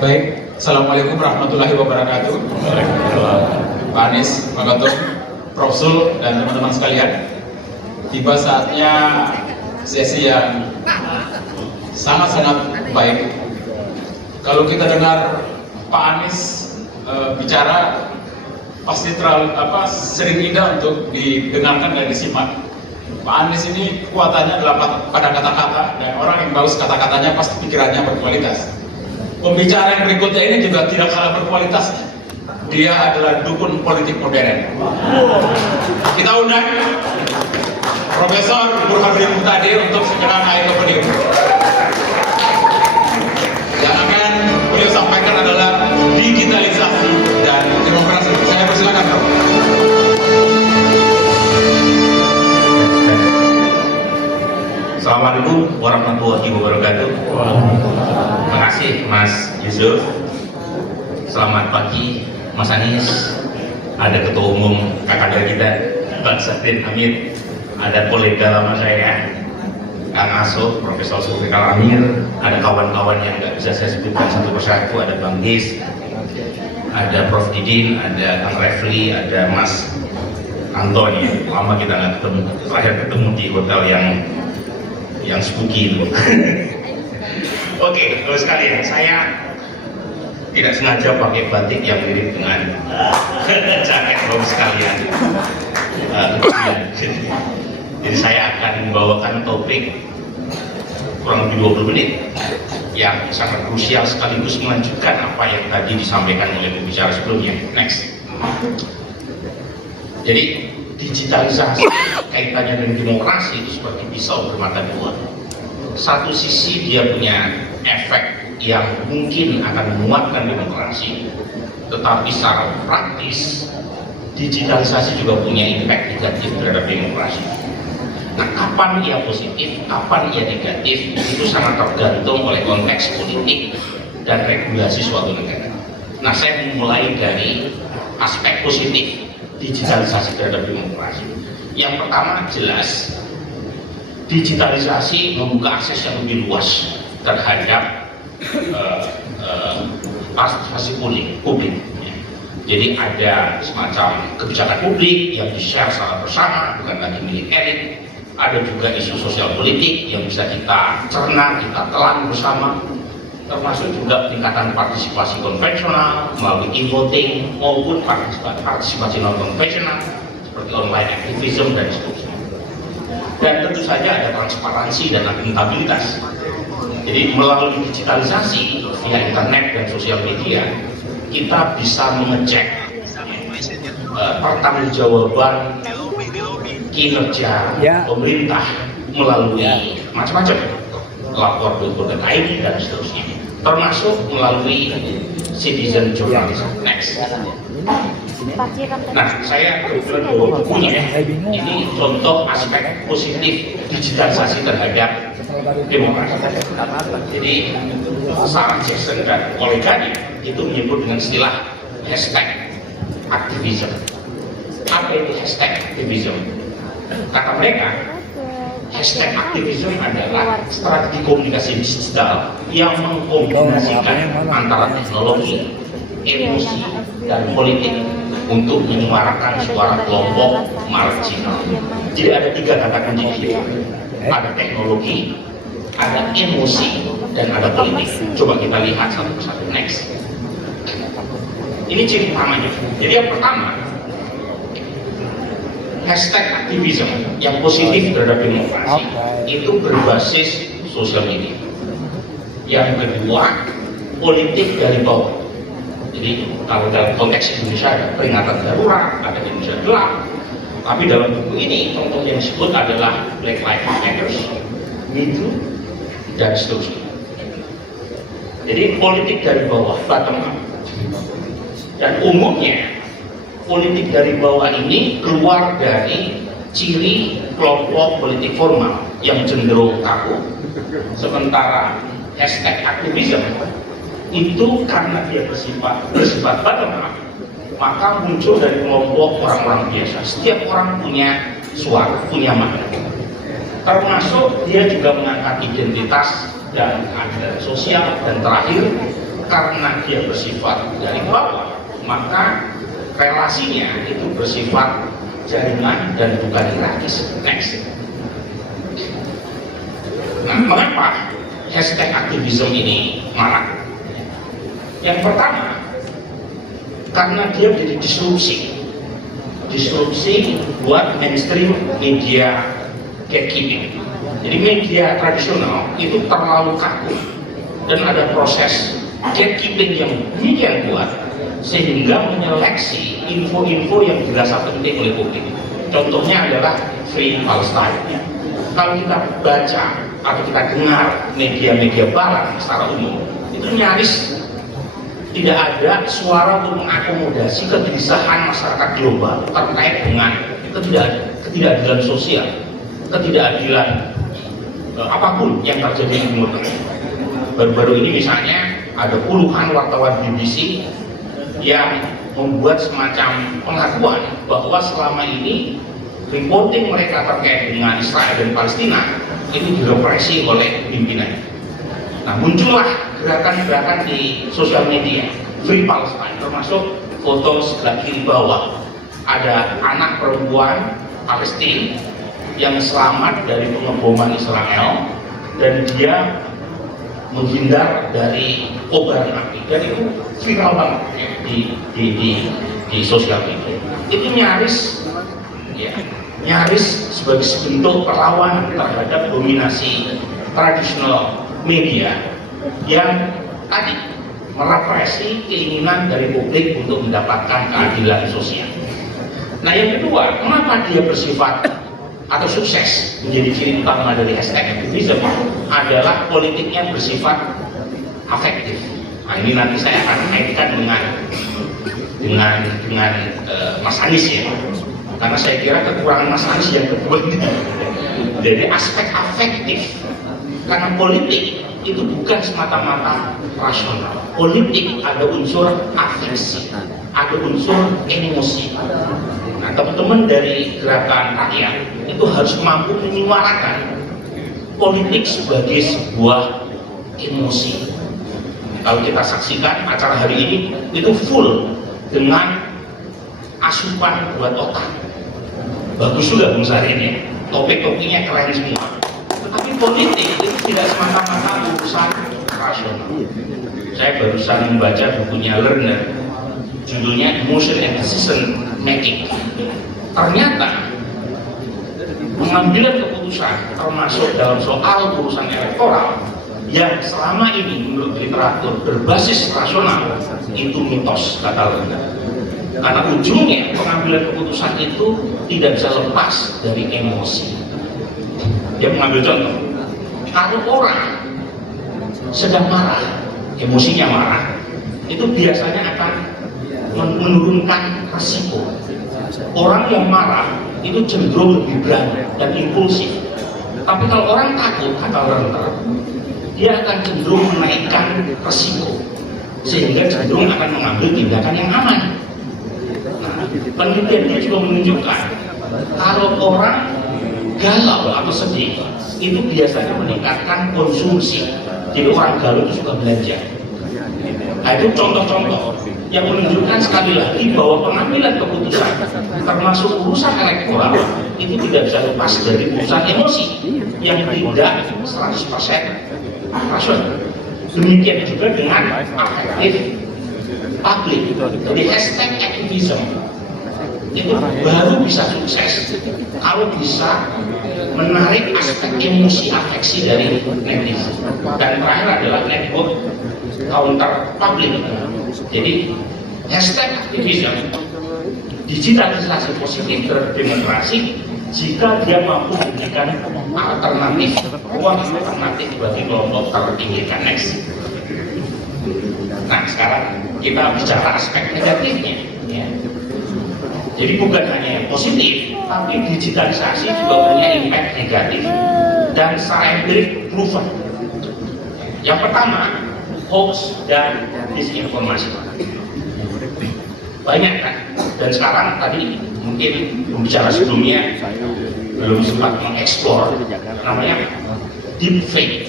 Baik, Assalamualaikum warahmatullahi wabarakatuh. Pak Anies, Pak Ketum, Prof. Sul, dan teman-teman sekalian. Tiba saatnya sesi yang sangat-sangat baik. Kalau kita dengar Pak Anies bicara, pasti sering indah untuk didengarkan dan disimak. Pak Anies ini kekuatannya adalah pada kata-kata, dan orang yang bagus kata-katanya pasti pikirannya berkualitas. Pembicara yang berikutnya ini juga tidak kalah berkualitasnya. Dia adalah dukun politik modern. Kita undang Profesor Burhanuddin Muhtadi untuk segera naik ke podium. Yang akan beliau sampaikan adalah digitalisasi dan demokrasi. Saya persilakan, Prof. Assalamualaikum warahmatullahi wabarakatuh. Terima kasih Mas Yusuf. Selamat pagi Mas Anies. Ada Ketua Umum kader kita Bang Sahdin Hamid. Ada kolega lama saya Kang Aso, Profesor Sulfikar Amir. Ada kawan-kawan yang nggak bisa saya sebutkan satu persatu. Ada Bang Gis, ada Prof Didin, ada Kang Refli, ada Mas Antoni. Lama kita nggak ketemu. Terakhir ketemu di hotel yang spooky itu. Oke, terus sekalian, saya tidak sengaja pakai batik yang mirip dengan jaket bos sekalian. Jadi saya akan membawakan topik kurang lebih 20 menit yang sangat krusial sekaligus melanjutkan apa yang tadi disampaikan oleh pembicara sebelumnya. Next. Jadi digitalisasi kaitannya dengan demokrasi itu seperti pisau bermata dua. Satu sisi dia punya efek yang mungkin akan menguatkan demokrasi, tetapi secara praktis digitalisasi juga punya impact negatif terhadap demokrasi. Nah, kapan ia positif, kapan ia negatif, itu sangat tergantung oleh konteks politik dan regulasi suatu negara. Nah, saya memulai dari aspek positif digitalisasi terhadap demokrasi. Yang pertama, jelas digitalisasi membuka akses yang lebih luas terhadap partisipasi publik. Jadi ada semacam kebijakan publik yang di-share secara bersama, bukan lagi milik elit. Ada juga isu sosial politik yang bisa kita cerna, kita telan bersama, termasuk juga peningkatan partisipasi konvensional melalui e-voting maupun partisipasi non konvensional seperti online activism dan seterusnya. Dan tentu saja ada transparansi dan akuntabilitas. Jadi melalui digitalisasi via internet dan sosial media, kita bisa mengecek pertanggungjawaban kinerja pemerintah melalui macam-macam lapor.go.id dan seterusnya, termasuk melalui citizen journalism. Next. Nah, saya kebetulan bawa bukunya. Ini contoh aspek positif digitalisasi terhadap demokrasi. Jadi Sarah Jackson dan koleganya itu menyebut dengan istilah hashtag aktivism. Apa itu hashtag aktivism? Kata mereka, hashtag aktivism adalah strategi komunikasi digital yang mengkombinasikan antara teknologi, emosi, dan politik untuk menyuarakan suara kelompok marginal. Jadi ada tiga kata kunci di situ. Ada teknologi, ada emosi, dan ada politik. Coba kita lihat satu persatu. Next. Ini ciri utamanya. Jadi yang pertama, hashtag aktivism yang positif terhadap demokrasi itu berbasis sosial media. Yang kedua, politik dari bawah. Jadi kalau dalam konteks Indonesia ada peringatan darurat, ada Indonesia gelap. Tapi dalam buku ini contoh yang disebut adalah Black Lives Matter, Me Too, dan seterusnya. Jadi politik dari bawah, bottom up. Dan umumnya politik dari bawah ini keluar dari ciri kelompok politik formal yang cenderung kaku, sementara hashtag aktivism itu karena dia bersifat bottom up, maka muncul dari kelompok orang-orang biasa. Setiap orang punya suara, punya makna. Termasuk dia juga mengangkat identitas dan ada sosial, dan terakhir karena dia bersifat dari bawah, maka relasinya itu bersifat jaringan dan bukan hierarkis. Next. Nah, mengapa hashtag aktivisme ini marak? Yang pertama, karena dia menjadi disrupsi buat mainstream media gatekeeping. Jadi media tradisional itu terlalu kaku dan ada proses gatekeeping yang demikian kuat sehingga menyeleksi info-info yang dirasa penting oleh publik. Contohnya adalah Free Palestine. Kalau kita baca atau kita dengar media-media barat secara umum, itu nyaris tidak ada suara untuk mengakomodasi kegelisahan masyarakat global terkait dengan ketidakadilan sosial, ketidakadilan apapun yang terjadi di Timur Tengah. Baru-baru ini misalnya ada puluhan wartawan BBC yang membuat semacam pengakuan bahwa selama ini reporting mereka terkait dengan Israel dan Palestina itu direpresi oleh pimpinannya. Nah, muncullah gerakan-gerakan di sosial media Free Palestine, termasuk foto sebelah kiri bawah ada anak perempuan Palestina yang selamat dari pengeboman Israel dan dia menghindar dari kobaran api, dan itu viral banget ya, di sosial media. Itu nyaris sebagai bentuk perlawanan terhadap dominasi tradisional media yang tadi merepresi keinginan dari publik untuk mendapatkan keadilan sosial. Nah, yang kedua, kenapa dia bersifat atau sukses menjadi ciri utama dari hashtag aktivisme adalah politiknya bersifat afektif. Nah, ini nanti saya akan kaitkan dengan Mas Anies ya, karena saya kira kekurangan Mas Anies yang kedua ini. Jadi aspek afektif, karena politik itu bukan semata-mata rasional. Politik ada unsur afeksi, ada unsur emosi. Nah, teman-teman dari gerakan rakyat itu harus mampu menyuarakan politik sebagai sebuah emosi. Kalau kita saksikan acara hari ini itu full dengan asupan buat otak. Bagus juga Bung Sarin ya, topik-topiknya keren semua. Tetapi politik itu tidak semata-mata urusan rasional. Saya barusan membaca bukunya Lerner, judulnya Emotion and Decision Making. Ternyata pengambilan keputusan termasuk dalam soal urusan elektoral yang selama ini menurut literatur berbasis rasional itu mitos, kata Lerner. Karena ujungnya pengambilan keputusan itu tidak bisa lepas dari emosi. Dia mengambil contoh, kalau orang sedang marah, emosinya marah, itu biasanya akan menurunkan resiko. Orang yang marah itu cenderung lebih berani dan impulsif. Tapi kalau orang takut, kata Lerner, dia akan cenderung menaikkan resiko, sehingga cenderung akan mengambil tindakan yang aman. Nah, penelitiannya juga menunjukkan kalau orang galau atau sedih itu biasanya meningkatkan konsumsi. Jadi orang galau itu suka belanja. Nah, itu contoh-contoh yang menunjukkan sekali lagi bahwa pengambilan keputusan termasuk urusan elektoral itu tidak bisa lepas dari urusan emosi yang tidak 100% rasional. Demikian juga dengan afektif publik. Jadi hashtag aktivisme itu baru bisa sukses kalau bisa menarik aspek emosi afeksi dari netizen. Dan terakhir adalah network counter public. Jadi hashtag aktivisme digitalisasi positif terhadap demokrasi jika dia mampu memberikan alternatif, ruang alternatif bagi kelompok terpinggirkan. Next. Nah, sekarang kita bicara aspek negatifnya ya. Jadi bukan hanya yang positif, tapi digitalisasi juga punya impact negatif dan secara empirik proven. Yang pertama, hoax dan disinformasi. Banyak kan? Dan sekarang tadi mungkin pembicara sebelumnya belum sempat mengeksplor namanya deepfake.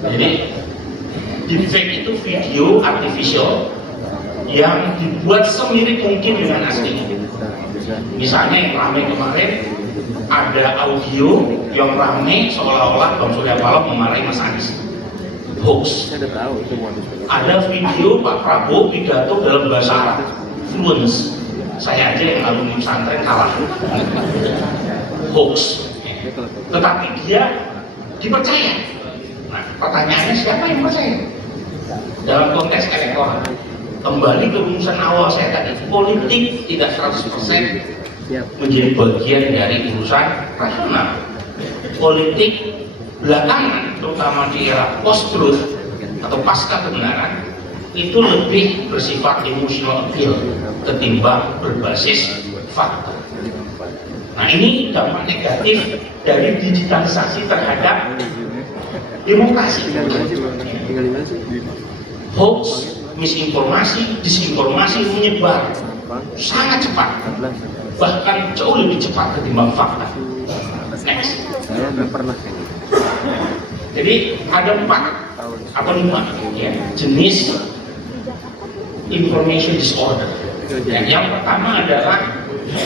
Jadi Deepfake itu video artificial yang dibuat semirip mungkin dengan asli. Misalnya yang ramai kemarin, ada audio yang ramai seolah-olah Bang Surya Paloh memarahi Mas Anies. Hoax. Ada video Pak Prabowo pidato dalam bahasa Arab, fluence. Saya aja yang alumni pesantren kalah. Hoax. Tetapi dia dipercaya. Nah, pertanyaannya siapa yang percaya? Dalam konteks elektoral. Kembali ke rumusan awal saya tadi, politik tidak 100% menjadi bagian dari urusan rasional. Politik belakangan, terutama di era post-truth atau pasca kebenaran, itu lebih bersifat emotional appeal ketimbang berbasis fakta. Nah, ini dampak negatif dari digitalisasi terhadap demokrasi. Hoax, misinformasi, disinformasi menyebar sangat cepat, bahkan jauh lebih cepat ketimbang fakta. Next. Jadi ada 4 atau 5 ya, jenis information disorder. Yang pertama adalah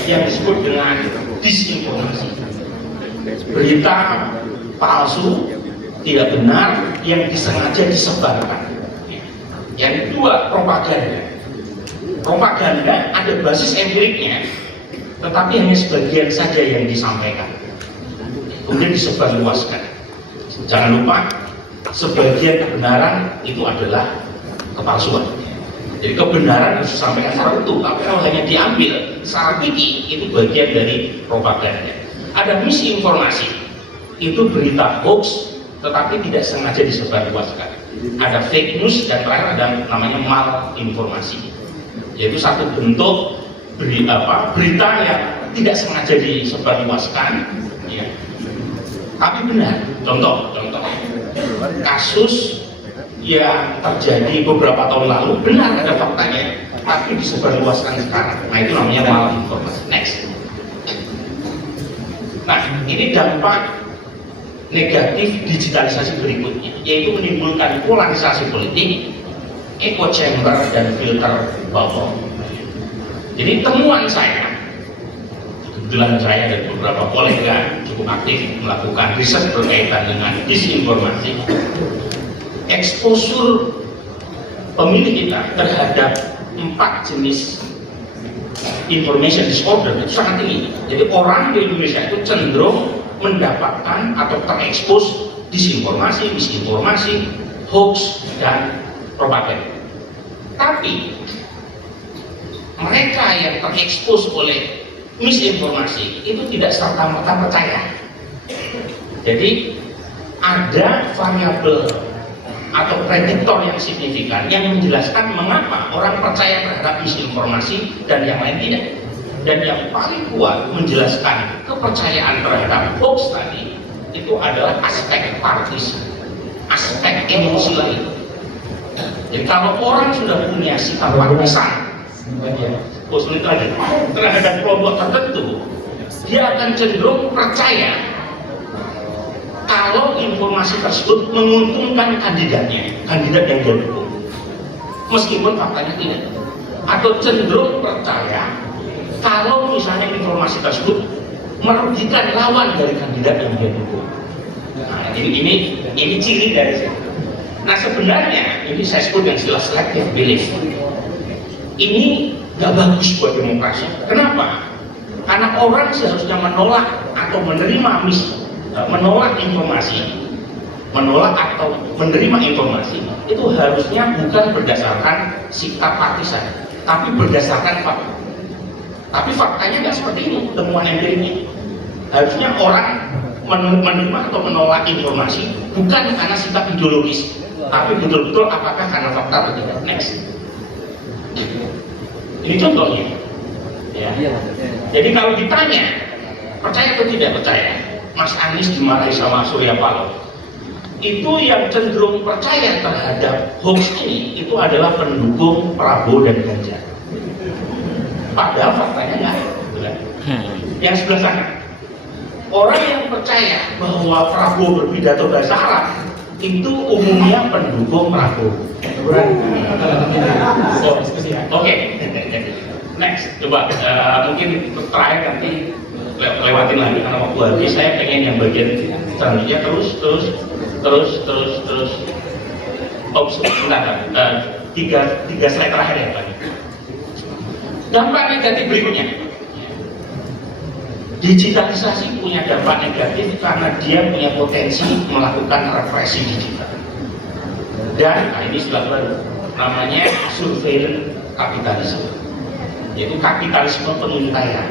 yang disebut dengan disinformasi, berita palsu, tidak benar yang disengaja disebarkan. Yang kedua, propaganda. Propaganda ada basis empiriknya, tetapi hanya sebagian saja yang disampaikan, kemudian disebarluaskan. Jangan lupa, sebagian kebenaran itu adalah kepalsuan. Jadi kebenaran harus disampaikan secara utuh, tapi kalau hanya diambil secara piki, itu bagian dari propaganda. Ada misinformasi, itu berita hoax, tetapi tidak sengaja disebarluaskan. Ada fake news, dan terakhir ada namanya malinformasi, yaitu satu bentuk berita yang tidak sengaja disebarluaskan, ya, tapi benar. Contoh kasus yang terjadi beberapa tahun lalu, benar ada faktanya, tapi disebarluaskan sekarang. Nah, itu namanya malinformasi. Next. Nah, ini dampak negatif digitalisasi berikutnya, yaitu menimbulkan polarisasi politik, echo chamber, dan filter bubble. Jadi temuan saya, kebetulan saya dan beberapa kolega cukup aktif melakukan riset berkaitan dengan disinformasi. Exposure pemilih kita terhadap 4 jenis information disorder itu sangat tinggi. Jadi orang di Indonesia itu cenderung mendapatkan atau terekspos disinformasi, misinformasi, hoax, dan propaganda. Tapi mereka yang terekspos oleh misinformasi itu tidak serta-merta percaya. Jadi ada variabel atau prediktor yang signifikan yang menjelaskan mengapa orang percaya terhadap misinformasi dan yang lain tidak. Dan yang paling kuat menjelaskan kepercayaan terhadap hoax tadi itu adalah aspek partisan, aspek emosi lain. Jadi kalau orang sudah punya sikap partisan terhadap kelompok tertentu, dia akan cenderung percaya kalau informasi tersebut menguntungkan kandidat yang dia dukung, meskipun faktanya tidak, atau cenderung percaya kalau misalnya informasi tersebut merugikan lawan dari kandidat yang dia dukung. Nah, ini ciri dari saya. Nah, sebenarnya ini saya sebut yang istilah selective belief. Ini nggak bagus buat demokrasi. Kenapa? Karena orang seharusnya menolak atau menolak informasi, menolak atau menerima informasi itu harusnya bukan berdasarkan sikap partisan, tapi berdasarkan fakta. Tapi faktanya nggak seperti ini, temuan empiriknya. Harusnya orang menerima atau menolak informasi bukan karena sikap ideologis, tapi betul-betul apakah karena fakta atau tidak. Next. Ini contohnya. Ya. Jadi kalau ditanya percaya atau tidak percaya, Mas Anies dimarahi sama Surya Paloh, itu yang cenderung percaya terhadap hoax ini itu adalah pendukung Prabowo dan Ganjar. Padahal faktanya enggak. Yang sebelah sana, orang yang percaya bahwa Prabowo berpidato bahasa Arab itu umumnya pendukung Prabowo. Oke. Next, coba mungkin terakhir nanti lewatin lagi karena waktu habis. Saya pengen yang bagian selanjutnya terus. Oh, sebentar, tiga slide terakhir ya Pak. Dampak negatif berikutnya. Digitalisasi punya dampak negatif karena dia punya potensi melakukan represi digital. Dan ini sudah baru, namanya surveillance kapitalisme, yaitu kapitalisme pengintaian.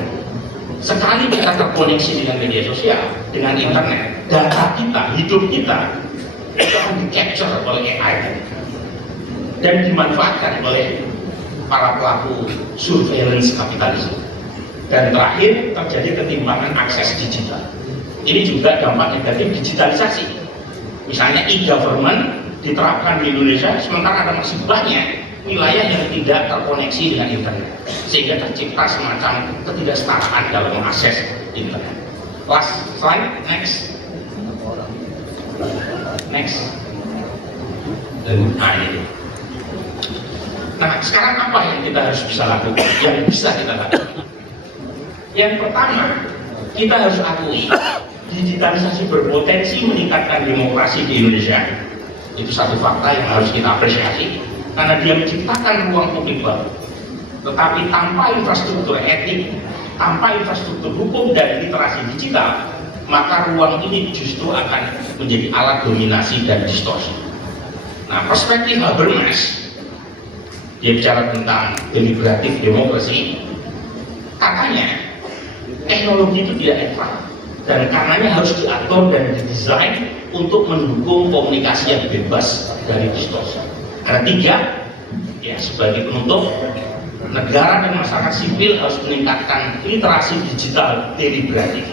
Sekali kita terkoneksi dengan media sosial, dengan internet, data kita, hidup kita itu akan di-capture oleh AI dan dimanfaatkan oleh para pelaku surveillance kapitalisme. Dan terakhir, terjadi ketimpangan akses digital. Ini juga dampak negatif digitalisasi. Misalnya e-government diterapkan di Indonesia, sementara ada masih banyak wilayah yang tidak terkoneksi dengan internet, sehingga tercipta semacam ketidaksetaraan dalam mengakses internet. Last slide, next. Nah, ini. Nah, sekarang apa yang kita harus bisa lakukan? Yang bisa kita lakukan. Yang pertama, kita harus akui digitalisasi berpotensi meningkatkan demokrasi di Indonesia. Itu satu fakta yang harus kita apresiasi karena dia menciptakan ruang publik baru. Tetapi tanpa infrastruktur etik, tanpa infrastruktur hukum dan literasi digital, maka ruang ini justru akan menjadi alat dominasi dan distorsi. Nah, perspektif Habermas, dia bicara tentang deliberatif demokrasi. Katanya teknologi itu tidak netral dan karenanya harus diatur dan didesain untuk mendukung komunikasi yang bebas dari distorsi. Ada tiga, ya, sebagai penutup, negara dan masyarakat sipil harus meningkatkan literasi digital deliberatif.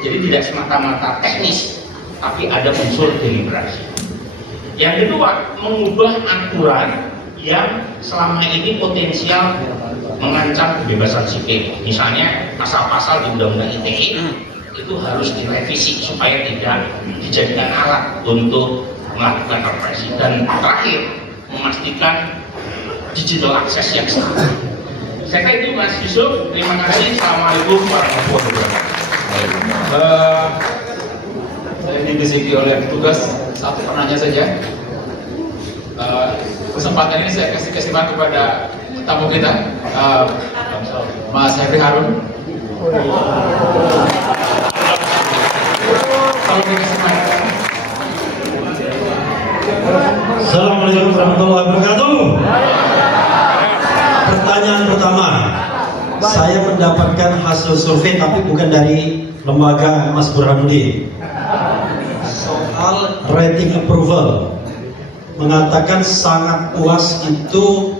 Jadi tidak semata-mata teknis, tapi ada unsur deliberasi. Yang kedua, mengubah aturan yang selama ini potensial mengancam kebebasan sipil. Misalnya pasal-pasal di Undang-Undang ITE itu harus direvisi supaya tidak dijadikan alat untuk melakukan represi. Dan terakhir, memastikan digital akses yang sama. Saya kira itu Mas Yusuf. Terima kasih. Assalamualaikum warahmatullahi wabarakatuh. Saya dibisiki oleh petugas, satu penanya saja. Kesempatan ini saya kasih kesempatan kepada tamu kita, Mas Hefri Harun. Assalamualaikum warahmatullahi wabarakatuh. Pertanyaan pertama, saya mendapatkan hasil survei tapi bukan dari lembaga Mas Burhanuddin. Soal rating approval, mengatakan sangat puas itu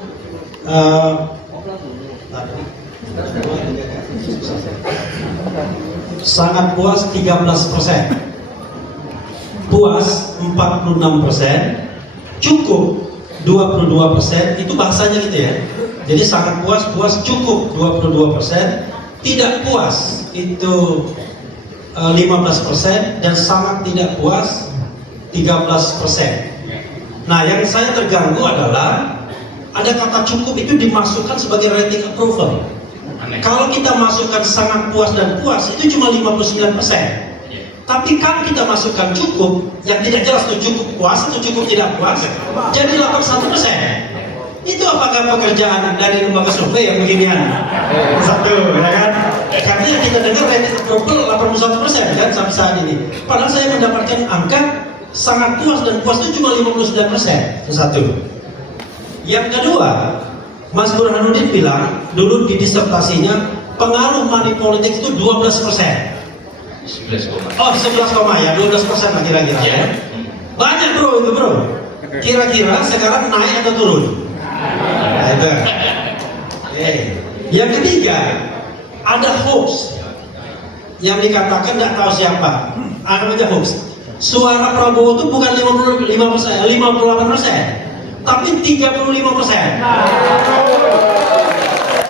sangat puas 13%, puas 46%, cukup 22%. Itu bahasanya gitu ya. Jadi sangat puas, cukup 22%, tidak puas itu 15%, dan sangat tidak puas 13%. Nah, yang saya terganggu adalah ada kata cukup itu dimasukkan sebagai rating approval. Kalau kita masukkan sangat puas dan puas itu cuma 59%. Tapi kalau kita masukkan cukup, yang tidak jelas itu cukup puas atau cukup tidak puas, jadi 81%. Itu apakah pekerjaan dari lembaga survei yang beginian? Satu, ya kan? Karena yang kita dengar rating approval 81% kan sampai saat ini. Padahal saya mendapatkan angka sangat puas dan puas itu cuma 59%. Itu satu. Yang kedua, Mas Burhanuddin bilang dulu di disertasinya pengaruh money politik itu 12%. 11, oh 11, ya 12% lah kira-kira ya. Banyak bro itu bro. Kira-kira sekarang naik atau turun? Nah, itu. Yang ketiga, ada hoax yang dikatakan tidak tahu siapa. Ada aja hoax. Suara Prabowo itu bukan 58%, tapi 35%.